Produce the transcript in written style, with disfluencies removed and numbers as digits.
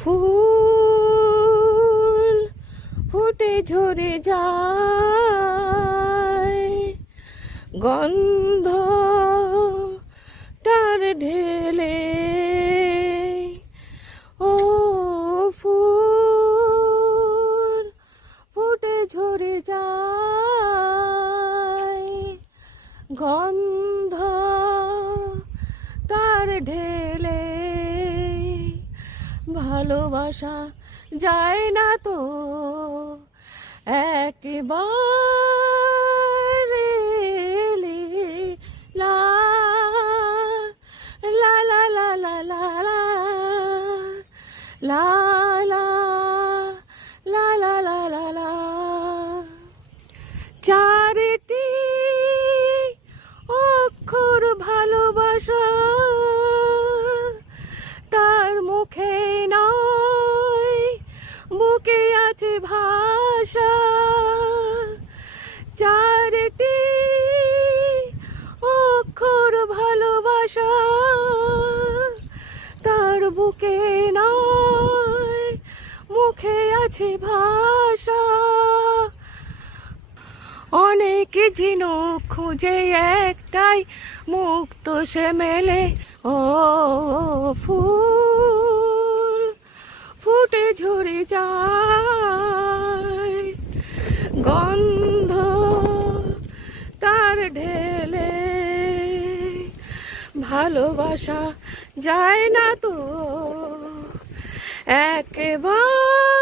ফুল ফুটে ঝরে যায়, গন্ধ তার ঢেলে। ও ফুল ফুটে ঝরে যায়, গন্ধ তার ঢেলে। ভালোবাসা যায় না তো একবারে, লা লা লা লা লা লা লা লা লা লা লা লা লা। চারটি অক্ষর ভালোবাসা, তার মুখে নয় বুকে আছে ভাষা। চারটি অক্ষর ভালোবাসা, তার বুকে নয় মুখে আছে ভাষা। অনেক ঝিনুক খুঁজে একটাই মুক্ত সে মেলে। ও ফুল ফুটে ঝরে যায়, গন্ধ তার ঢেলে। ভালোবাসা যায় না তো একবার।